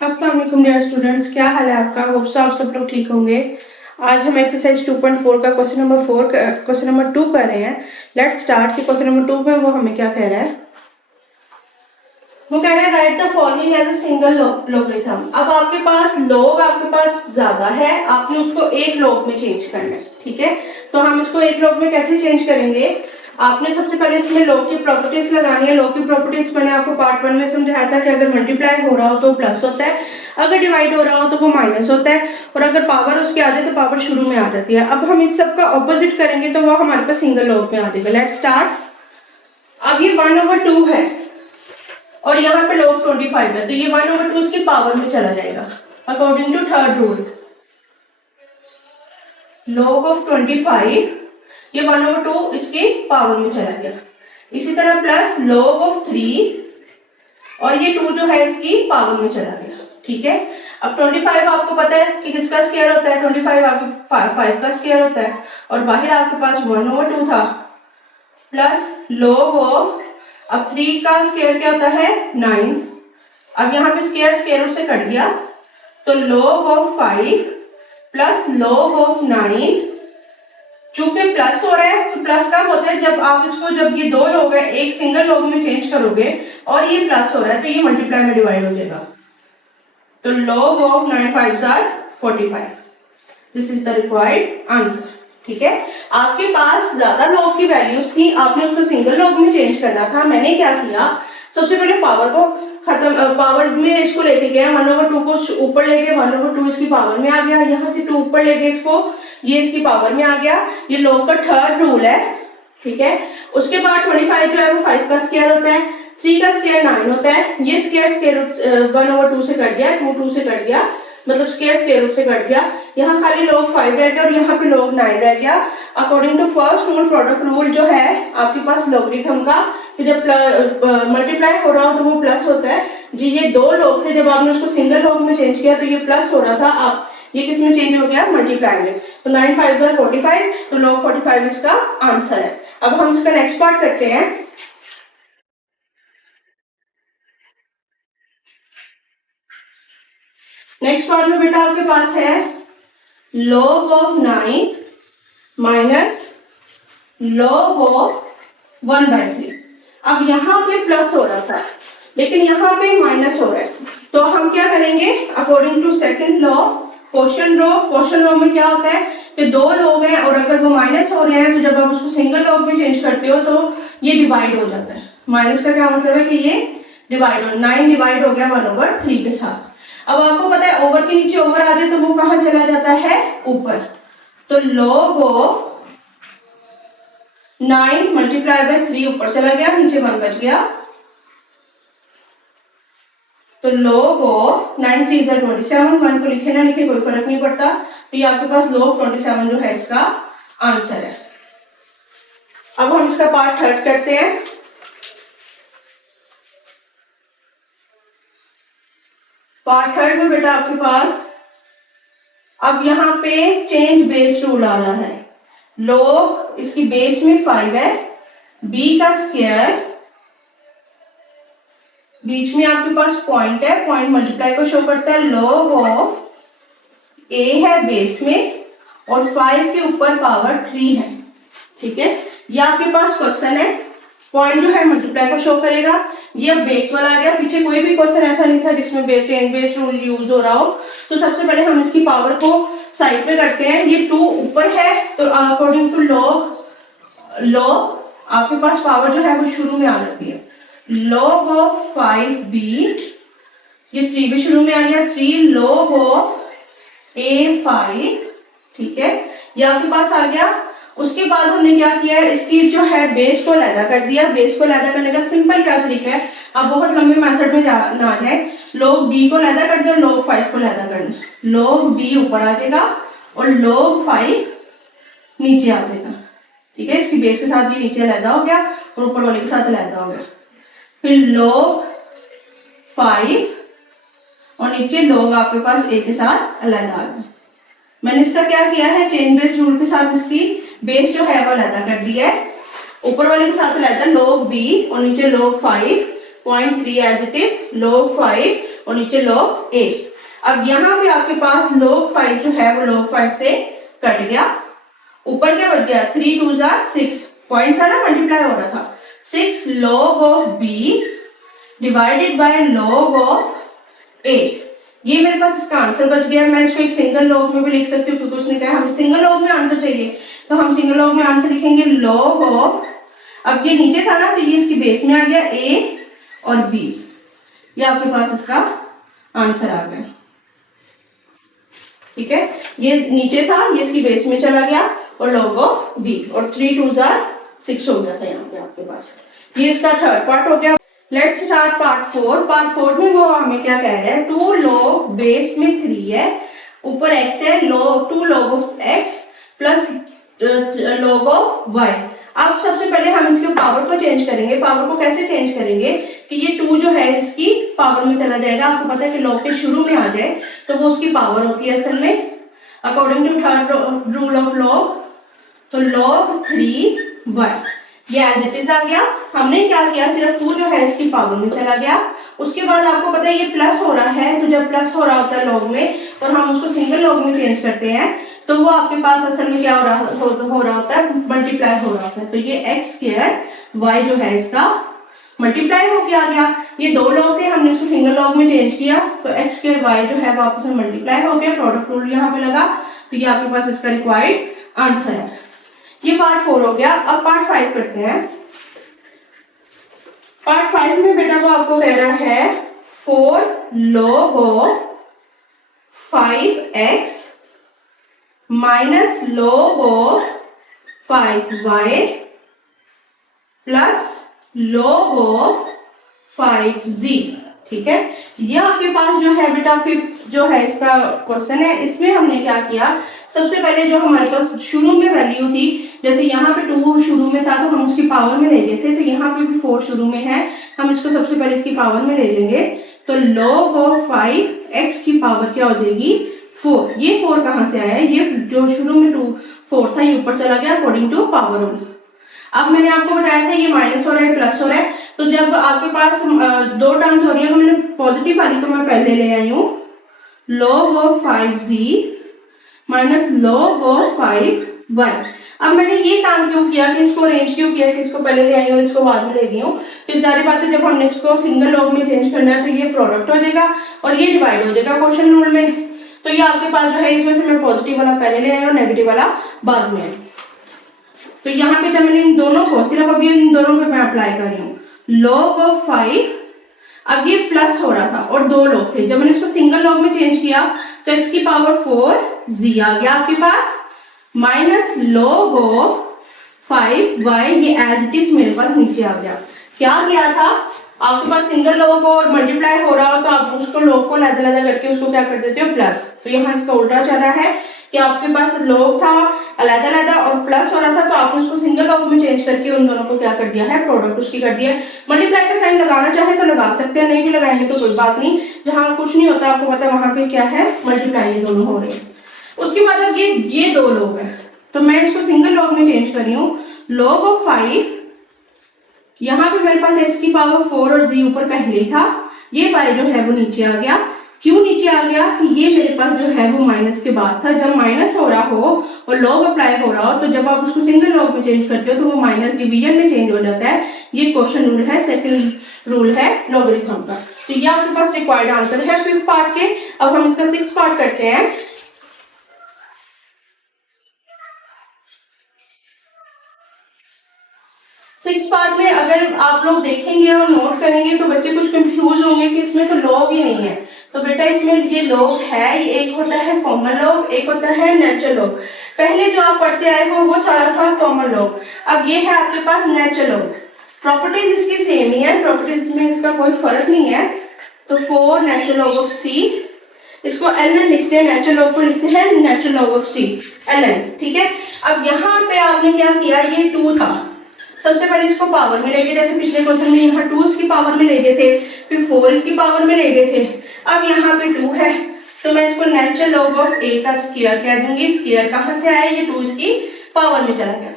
अस्सलाम वालेकुम dear students, क्या हाल है आपका। होप सो आप सब लोग ठीक होंगे। आज हम एक्सरसाइज 2.4 का क्वेश्चन नंबर 2 कर रहे हैं। Let's start. कि क्वेश्चन नंबर 2 में वो हमें क्या कह रहा है। वो कह रहा है write the following as a single logarithm. अब आपके पास ज्यादा है, आपने उसको एक लॉग में चेंज करना है। ठीक है, तो हम इसको एक लॉग में कैसे चेंज करेंगे। आपने सबसे पहले इसमें लॉग की प्रॉपर्टीज लगानी है। लॉग की प्रॉपर्टीज मैंने आपको पार्ट 1 में समझाया था कि अगर मल्टीप्लाई हो रहा हो तो प्लस होता है, अगर डिवाइड हो रहा हो तो वो माइनस होता है, और अगर पावर उसके आ जाए तो पावर शुरू में आ जाती है। अब हम इस सब का ऑपोजिट करेंगे तो वो हमारे पास सिंगल लॉग में आ जाएगा। Let's start. अब ये 1/2 है और यहाँ पे log 25 है, तो ये 1/2 इसकी पावर में चला जाएगा। According to third rule, log of 25 ये 1/2 इसकी पावर में चला गया। इसी तरह प्लस log ऑफ 3 और ये 2 जो है इसकी पावर में चला गया। ठीक है, अब 25 आपको पता है कि किसका स्क्वायर होता है। 25 आपके 5 का स्क्वायर होता है, और बाहर आपके पास 1/2 था, प्लस log ऑफ, अब 3 का स्क्वायर क्या होता है 9। अब यहाँ पे स्क्वायर रूट से कट गया, तो log of 5 plus log of 9। चूंकि प्लस हो रहा है तो प्लस कब होता है, जब ये दो लोग हैं एक सिंगल लॉग में चेंज करोगे और ये प्लस हो रहा है तो ये मल्टीप्लाई में डिवाइड हो जाएगा। तो log of 9 5s are 45। This is the required answer. ठीक है, आपके पास ज्यादा लॉग की वैल्यूज थी, आपने उसको सिंगल लॉग में चेंज करना था। मैंने क्या किया, सबसे पहले पावर में इसको लेके गया, 1/2 को ऊपर ले गए, 1/2 इसकी पावर में आ गया। यहाँ से 2 ऊपर ले गए इसको, ये इसकी पावर में आ गया। ये लॉग का थर्ड रूल है। ठीक है, उसके बाद 25 जो है वो 5 का स्क्वायर होता है, 3 का स्क्वायर 9 होता है। ये स्क्वायर 1/2 से कट गया, 2 से कट गया, मतलब स्क्वायर रूट से कट गया। यहाँ खाली log 5 रह गया और यहाँ पे log 9 रह गया। According to first rule, product rule जो है आपके पास लॉगरिथम का, कि जब मल्टीप्लाई हो रहा हो तो वो प्लस होता है। जी, ये दो log थे, जब आपने उसको सिंगल log में चेंज किया तो ये प्लस हो रहा था, आप ये किस में चेंज हो गया, मल्टीप्लाई में। तो 9 5s are 45, तो log 45 इसका आंसर है। अब हम इसका नेक्स्ट पार्ट करते हैं। नेक्स्ट पार्ट में बेटा आपके पास है log of 9 minus log of 1/3। अब यहाँ पे प्लस हो रहा था लेकिन यहाँ पे माइनस हो रहा है, तो हम क्या करेंगे, according to second law, question row में क्या होता है कि दो लोग हैं और अगर वो माइनस हो रहे हैं तो जब आप उसको सिंगल लॉग में चेंज करते हो तो ये डिवाइड हो जाता है। माइनस का क्या मतलब है कि ये डिवाइड हो, 9 डिवाइड हो गया 1/3 के साथ। अब आपको पता है ओवर के नीचे ओवर आ जाए तो वो कहाँ चला जाता है, ऊपर। तो log ऑफ 9 मल्टीप्लाई बाय 3 ऊपर चला गया, नीचे 1 बच गया। तो log ऑफ 9 3s are 27, 1 को लिखे ना लिखे कोई फर्क नहीं पड़ता। तो ये आपके पास log 27 जो है इसका आंसर है। अब हम इसका पार्ट थर्ड करते हैं। पार्ट थर्ड में बेटा आपके पास अब यहाँ पे चेंज बेस रूल आ रहा है। log इसकी बेस में 5 है, b का स्क्वायर, बीच में आपके पास पॉइंट है, पॉइंट मल्टीप्लाई को शो करता है। log ऑफ a है बेस में और 5 के ऊपर पावर 3 है। ठीक है, ये आपके पास क्वेश्चन है, पॉइंट जो है मल्टीप्लाई को शो करेगा। ये अब बेस वाला आ गया, पीछे कोई भी क्वेश्चन ऐसा नहीं था जिसमें चेंज बेस रूल यूज हो रहा हो। तो सबसे पहले हम इसकी पावर को साइड पे करते हैं। ये 2 ऊपर है तो अकॉर्डिंग टू log आपके पास पावर जो है वो शुरू में आ जाती है। log ऑफ 5b, ये 3 भी शुरू में आ गया, 3 log ऑफ a5। ठीक है, ये आपके पास आ गया। उसके बाद हमने क्या किया, इसकी जो है बेस को अलग कर दिया। बेस को अलग करने का सिंपल क्या तरीका है, आप बहुत लंबे मेथड में ना जाए, log b को अलग कर दो, log 5 को अलग कर दो। log b ऊपर आ जाएगा और log 5 नीचे आ जाएगा। ठीक है, इसकी बेस के साथ ये नीचे अलग हो गया और ऊपर वाले के साथ अलग हो गया। फिर log 5 और नीचे log आपके पास a के साथ अलग आ गया। मैंने इसका क्या किया है, चेन बेस रूल के साथ इसकी बेस जो है वो अलग कर दिया है। ऊपर वाले के साथ अलग log b और नीचे log 5, 0.3 as it is, log 5 और नीचे log a। अब यहाँ पे आपके पास log 5 जो है वो log 5 से कट गया, ऊपर क्या बच गया 3 2 6, पॉइंट था ना, मल्टीप्लाई हो रहा था, 6 log of b divided by log of a। ये मेरे पास इसका आंसर बच गया। मैं इसको एक सिंगल लॉग में भी लिख सकती हूँ क्योंकि उसने कहा हमें सिंगल लॉग में आंसर चाहिए, तो हम सिंगल लॉग में आंसर लिखेंगे log ऑफ, अब ये नीचे था ना तो ये इसकी बेस में आ गया a और b, ये आपके पास इसका आंसर आ गया। ठीक है, ये नीचे था, ये इसकी बेस में चला गया और log ऑफ b, और 3 2 6 हो गया था यहाँ पे आपके पास। ये इसका थर्ड पार्ट हो गया। Let's start part 4। पार्ट 4 में वो हमें क्या कह रहे हैं, 2 log बेस में 3 है, ऊपर x है, log 2 log of x plus log of y। अब सबसे पहले हम इसके पावर को चेंज करेंगे। पावर को कैसे चेंज करेंगे कि ये 2 जो है इसकी पावर में चला जाएगा। आपको पता है कि log के शुरू में आ जाए तो वो उसकी पावर होती है असल में, according to third rule of log, तो log 3y ये एज इट इज आ गया। हमने क्या किया, सिर्फ 2 जो है इसकी पावर में चला गया। उसके बाद आपको पता है ये प्लस हो रहा है, तो जब प्लस हो रहा होता है log में और हम उसको सिंगल log में चेंज करते हैं तो वो आपके पास असल में क्या हो रहा होता है, मल्टीप्लाई हो रहा होता है। तो ये x स्क्वायर y जो है इसका मल्टीप्लाई होके आ गया। ये 2 log थे, हमने इसको सिंगल log में चेंज किया तो x स्क्वायर y जो है वो आपस में मल्टीप्लाई हो गया, प्रोडक्ट रूल यहाँ पे लगा, तो ये आपके पास इसका रिक्वायर्ड आंसर है। ये पार्ट 4 हो गया। अब पार्ट 5 करते हैं। पार्ट 5 में बेटा वो आपको कह रहा है 4 log of 5x minus log of 5y plus log of 5z। ठीक है, ये आपके पास जो है बेटा 5th जो है इसका क्वेश्चन है। इसमें हमने क्या किया, सबसे पहले जो हमारे पास शुरू में वैल्यू थी, जैसे यहाँ पे 2 शुरू में था तो हम उसकी पावर में ले गए थे, तो यहाँ पे भी 4 शुरू में है, हम इसको सबसे पहले इसकी पावर में ले लेंगे, तो log ऑफ 5x की पावर क्या हो जाएगी 4। ये 4 कहाँ से आया है, ये जो शुरू में 4 था ये ऊपर चला गया अकॉर्डिंग टू पावर रूल। अब मैंने आपको बताया था ये माइनस हो रहा है प्लस हो रहा है, तो जब आपके पास 2 टर्म्स हो रही है तो मैंने पॉजिटिव वाली को मैं पहले ले आई हूँ, log of 5z minus log of 5y। अब मैंने ये काम क्यों किया कि इसको अरेंज क्यों किया कि इसको पहले ले आई और इसको बाद में ले गई हूँ, तो सारी बातें जब हमने इसको सिंगल log में चेंज करना है तो ये प्रोडक्ट हो जाएगा और ये डिवाइड हो जाएगा क्वेश्चन रूल में। तो ये आपके पास जो है इस वजह से मैं पॉजिटिव वाला पहले ले आई और नेगेटिव वाला बाद में। तो यहाँ पे जब मैंने इन दोनों को सिर्फ अभी इन दोनों पे मैं अप्लाई कर रही हूँ, log ऑफ 5, अब ये प्लस हो रहा था और 2 log थे, जब मैंने इसको सिंगल log में चेंज किया तो x की पावर 4z आ गया आपके पास, माइनस log ऑफ 5y, ये एज इट इज मेरे पास नीचे आ गया। क्या गया था, आपके पास सिंगल log और मल्टीप्लाई हो रहा हो तो आप उसको log को अलग-अलग करके उसको क्या कर देते हो प्लस, तो यहाँ इसका उल्टा चल रहा है कि आपके पास log था अलग-अलग और प्लस हो रहा था तो आपने उसको सिंगल log में चेंज करके उन दोनों को क्या कर दिया है, प्रोडक्ट उसकी कर दिया है। मल्टीप्लाई का साइन लगाना चाहे तो लगा सकते हैं, नहीं भी लगाएंगे तो कोई बात नहीं, जहाँ कुछ नहीं होता आपको पता है वहां पे क्या है मल्टीप्लाई, ये दोनों हो रहे हैं। उसके बाद अब ये 2 log है तो मैं इसको सिंगल log में चेंज कर रही हूँ, log ऑफ 5, यहाँ पे मेरे पास x की पावर 4 और z ऊपर पहले ही था, ये y जो है वो नीचे आ गया। क्यों नीचे आ गया कि ये मेरे पास जो है वो माइनस के बाद था, जब माइनस हो रहा हो और log अप्लाई हो रहा हो तो जब आप उसको सिंगल log में चेंज करते हो तो वो माइनस डिवीजन में चेंज हो जाता है। ये क्वेश्चन रूल है, सेकंड रूल है लॉगरिथम का। तो ये आपके पास रिक्वायर्ड आंसर है 5th पार्ट के। अब हम इसका 6th पार्ट करते हैं। 6 पार्ट में अगर आप लोग देखेंगे और नोट करेंगे तो बच्चे कुछ कंफ्यूज होंगे कि इसमें तो log ही नहीं है। तो बेटा इसमें ये log है, ये एक होता है कॉमन log, एक होता है नेचुरल log। पहले जो आप पढ़ते आए हो वो सारा था कॉमन log, अब ये है आपके पास नेचुरल log। प्रॉपर्टीज इसकी सेम ही है, प्रॉपर्टीज में इसका कोई फर्क नहीं है। तो 4 नेचुरल log ऑफ c, इसको ln लिखते हैं, नेचुरल log को लिखते हैं natural log of c ln। ठीक है, अब यहाँ पे आपने क्या किया, ये 2 था, सबसे पहले इसको पावर में ले गए, जैसे पिछले क्वेश्चन में यहाँ 2 इसकी पावर में ले गए थे, फिर 4 इसकी पावर में ले गए थे। अब यहाँ पे 2 है तो मैं इसको नेचुरल log ऑफ a का स्क्वायर कह दूंगी। स्क्वायर कहाँ से आया, ये 2 इसकी पावर में चला गया,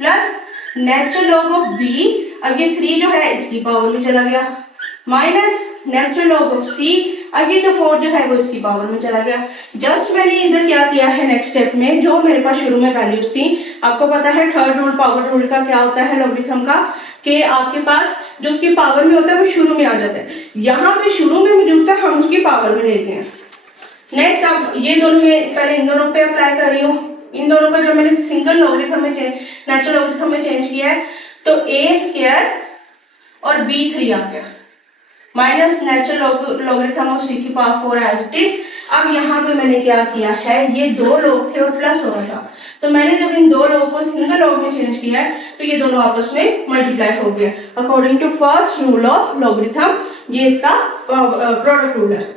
plus natural log of b, अब ये 3 जो है इसकी पावर में चला गया, माइनस नेचुरल लॉग ऑफ सी। अब ये जो 4 जो है वो इसकी पावर में चला गया। जस्ट मैंने इधर क्या किया है नेक्स्ट स्टेप में, जो मेरे पास शुरू में वैल्यूज थी, आपको पता है थर्ड रूल पावर रूल का क्या होता है लॉगरिथम का, कि आपके पास जो उसकी पावर में होता है वो शुरू में आ जाता है। यहाँ पे शुरू में मौजूद था, हम उसकी पावर में लेते हैं। नेक्स्ट अब ये दोनों में पहले इन दोनों पे अप्लाई कर रही हूँ। इन दोनों का जो मैंने सिंगल लॉगरिथम में नेचुरल लॉगरिथम में चेंज किया है, तो a स्क्वायर और b3 आ गया minus natural logarithm of c की पावर 4 एज इट इज। अब यहाँ पे मैंने क्या किया है, ये दो लॉग थे और प्लस हो रहा था, तो मैंने जब इन दो लॉग को सिंगल लॉग में चेंज किया है तो ये दोनों आपस में मल्टीप्लाई हो गया according to first rule of logarithm. ये इसका प्रोडक्ट रूल है।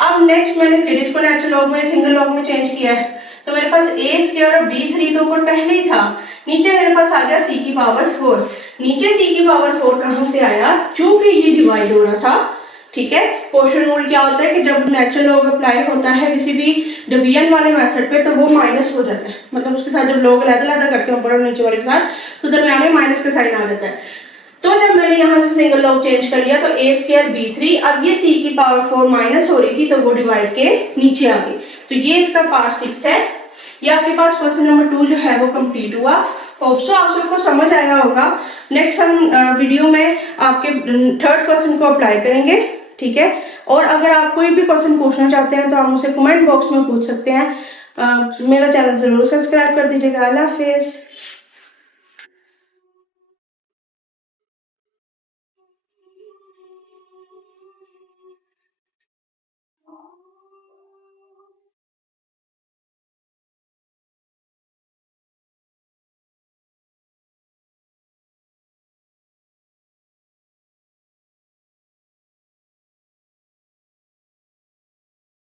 अब नेक्स्ट मैंने फिर इसको नेचुरल लॉग में सिंगल लॉग में चेंज किया है, तो मेरे पास a स्क्वायर और b3 तो ऊपर पहले ही था, नीचे मेरे पास आ गया c की पावर 4। नीचे c की पावर 4 कहाँ से आया, चूंकि ये डिवाइड हो रहा था, ठीक है। क्वोशिएंट रूल क्या होता है कि जब नेचुरल लॉग अप्लाई होता है किसी भी डिवीजन वाले मेथड पे, तो वो माइनस हो जाता है, मतलब उसके साथ जब लोग अलग-अलग करते हैं ऊपर और नीचे वाले के साथ, तो दरम्यान में माइनस का साइन आ जाता है। तो जब मैंने यहाँ से सिंगल लॉग चेंज कर लिया तो a स्क्वायर b3, अब ये c की पावर 4 माइनस हो रही थी तो वो डिवाइड के नीचे आ गई, तो ये इसका पार्ट 6 है। ये आपके पास क्वेश्चन नंबर 2 जो है वो कंप्लीट हुआ। होप सो आप सबको समझ आया होगा। नेक्स्ट हम वीडियो में आपके थर्ड क्वेश्चन को अप्लाई करेंगे, ठीक है। और अगर आप कोई भी क्वेश्चन पूछना चाहते हैं तो आप मुझसे कमेंट बॉक्स में पूछ सकते हैं। मेरा चैनल जरूर सब्सक्राइब कर दीजिएगा। अल्लाह हाफिज़।